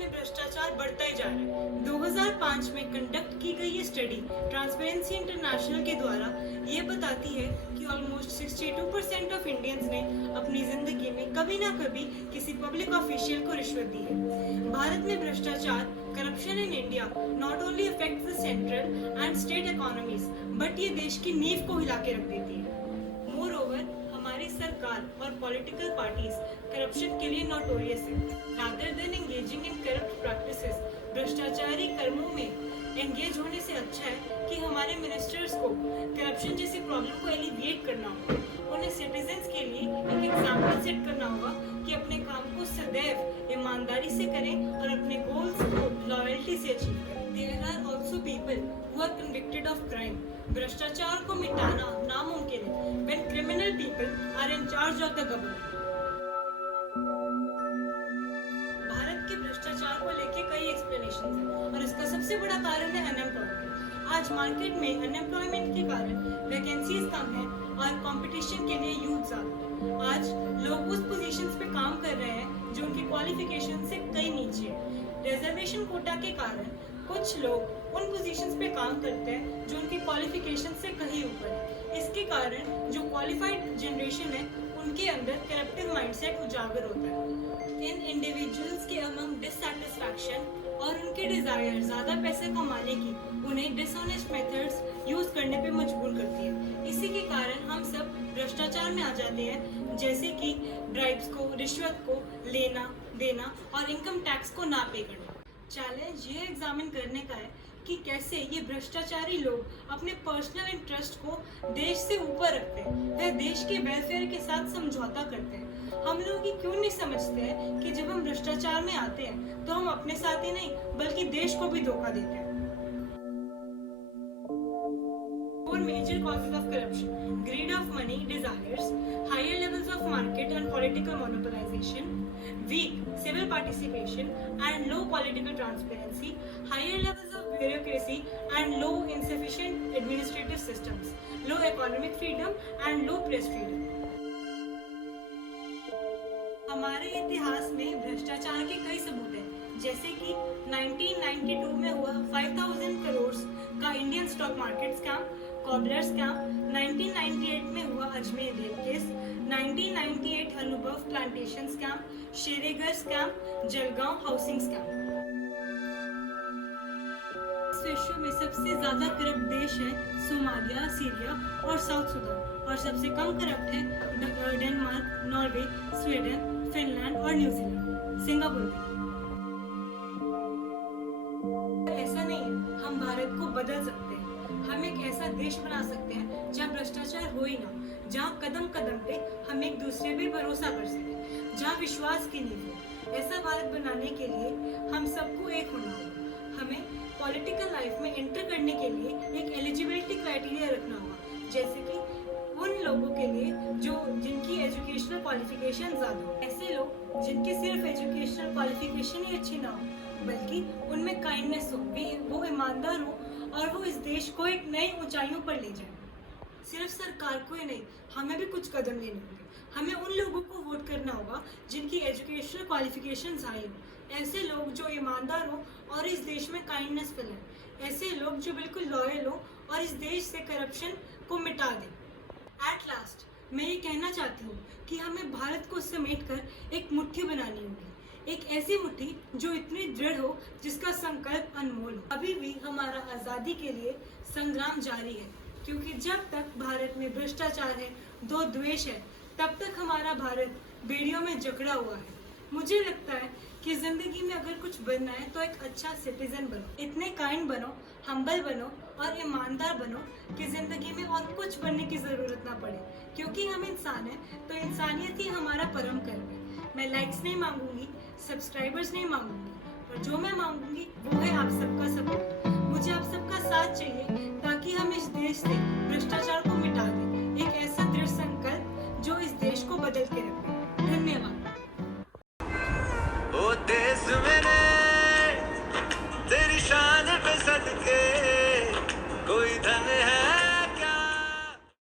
में भ्रष्टाचार बढ़ता ही जा रहा है। 2005 में कंडक्ट की गई ये स्टडी ट्रांसपेरेंसी इंटरनेशनल के द्वारा ये बताती है कि ऑलमोस्ट 62% ऑफ इंडियंस ने अपनी जिंदगी में कभी ना कभी किसी पब्लिक ऑफिशियल को रिश्वत दी है। भारत में भ्रष्टाचार corruption in India not only affects the central and state economies but ये देश की नींव को हिला के रख देती है। मोर ओवर हमारी सरकार और पॉलिटिकल पार्टीज करप्शन के लिए नोटोरियस है। Rather than engaging in corrupt practices, भ्रष्टाचारी कर्मों में एंगेज होने से अच्छा है कि हमारे मिनिस्टर्स को करप्शन जैसी प्रॉब्लम को एलिविएट करना होगा। उन्हें सिटीजन्स के लिए एक एग्जाम्पल सेट करना होगा कि अपने काम को सदैव ईमानदारी से करें और अपने गोल्स को लॉयल्टी से अचीव करें। There are also people who are convicted of crime. भ्रष्टाचार को मिटाना नामुमकिन है when criminal people are in charge of the government. Bharat के भ्रष्टाचार को लेके कई एक्सप्लेनेशंस हैं और इसका सबसे बड़ा कारण है अनएम्प्लॉयमेंट। आज मार्केट में अनएम्प्लॉयमेंट के कारण वैकेंसीज कम है और कंपटीशन के लिए यूथ ज्यादा। आज लोग उस पोजीशंस पे काम कर रहे हैं जो उनकी क्वालिफिकेशन से कई नीचे है। रिजर्वेशन कोटा के कारण कुछ लोग उन पोजीशंस पे काम करते हैं जो उनकी क्वालिफिकेशन से कहीं ऊपर है। इसके कारण जो क्वालिफाइड जनरेशन है उनके अंदर करप्टिव माइंडसेट उजागर होता है। इन इंडिविजुअल्स के अमंग डिससैटिस्फैक्शन और उनके डिजायर ज्यादा पैसे कमाने की उन्हें डिसऑनेस्ट मेथड्स यूज करने पे मजबूर करती है। इसी के कारण हम सब भ्रष्टाचार में आ जाते हैं, जैसे कि ब्राइब्स को, रिश्वत को लेना देना और इनकम टैक्स को ना पे करना। चैलेंज ये एग्जामिन करने का है कि कैसे ये भ्रष्टाचारी लोग अपने पर्सनल इंटरेस्ट को देश से ऊपर रखते हैं, वह देश के वेलफेयर के साथ समझौता करते हैं। हम लोग ये क्यों नहीं समझते हैं कि जब हम भ्रष्टाचार में आते हैं तो हम अपने साथ ही नहीं बल्कि देश को भी धोखा देते हैं। Four major causes of corruption: greed of money, desires, higher levels of market and political monopolization, weak civil participation and low political transparency, higher levels of bureaucracy and low insufficient administrative systems, low economic freedom and low press freedom. हमारे इतिहास में भ्रष्टाचार के कई सबूत हैं, जैसे कि 1992 में हुआ 5000 करोड़ का Indian stock market scam, cobbler scam, 1998 में हुआ Ajmer rape case, 1998 Anubhav plantation scam, Sheregar scam, Jalgaon housing scam. इस विश्व में सबसे ज्यादा करप्ट देश है सोमालिया, सीरिया और साउथ सुदान, और सबसे कम करप्ट है डेनमार्क, नॉर्वे, स्वीडन, फिनलैंड और न्यूजीलैंड, सिंगापुर भी। ऐसा नहीं है, हम भारत को बदल सकते हैं। हम एक ऐसा देश बना सकते हैं जहाँ भ्रष्टाचार हो ही ना, जहाँ कदम कदम पे हम एक दूसरे पे भरोसा कर सकें, जहाँ विश्वास की नींव हो। ऐसा भारत बनाने के लिए हम सबको एक होना होगा। हमें पॉलिटिकल लाइफ में एंटर करने के लिए एक एलिजिबिलिटी क्राइटेरिया रखना होगा, जैसे कि उन लोगों के लिए जिनकी एजुकेशनल क्वालिफिकेशन ज़्यादा हो। ऐसे लोग जिनकी सिर्फ एजुकेशनल क्वालिफिकेशन ही अच्छी ना हो बल्कि उनमें काइंडनेस हो, वो ईमानदार हो और वो इस देश को एक नई ऊंचाइयों पर ले जाए। सिर्फ सरकार को ही नहीं, हमें भी कुछ कदम लेने होंगे। हमें उन लोगों को वोट करना होगा जिनकी एजुकेशनल क्वालिफिकेशन हाई हो, ऐसे लोग जो ईमानदार हो और इस देश में काइंडनेस फैलाएं, ऐसे लोग जो बिल्कुल लॉयल हो और इस देश से करप्शन को मिटा दें। एट लास्ट मैं ये कहना चाहती हूँ कि हमें भारत को समेट कर एक मुट्ठी बनानी होगी, एक ऐसी मुट्ठी जो इतनी दृढ़ हो जिसका संकल्प अनमोल हो। अभी भी हमारा आज़ादी के लिए संग्राम जारी है, क्योंकि जब तक भारत में भ्रष्टाचार है, दो द्वेष है, तब तक हमारा भारत बेड़ियों में जकड़ा हुआ है। मुझे लगता है कि जिंदगी में अगर कुछ बनना है तो एक अच्छा सिटीजन बनो, इतने काइंड बनो, हम्बल बनो और ईमानदार बनो कि जिंदगी में और कुछ बनने की जरूरत ना पड़े, क्योंकि हम इंसान हैं तो इंसानियत ही हमारा परम कर्म है। मैं लाइक्स नहीं मांगूंगी, सब्सक्राइबर्स नहीं मांगूंगी, और जो मैं मांगूंगी वो है आप सबका सपोर्ट। मुझे आप सबका साथ चाहिए ताकि हम इस देश से भ्रष्टाचार को मिटा दें, एक ऐसा दृढ़ संकल्प जो इस देश को बदल के रखे।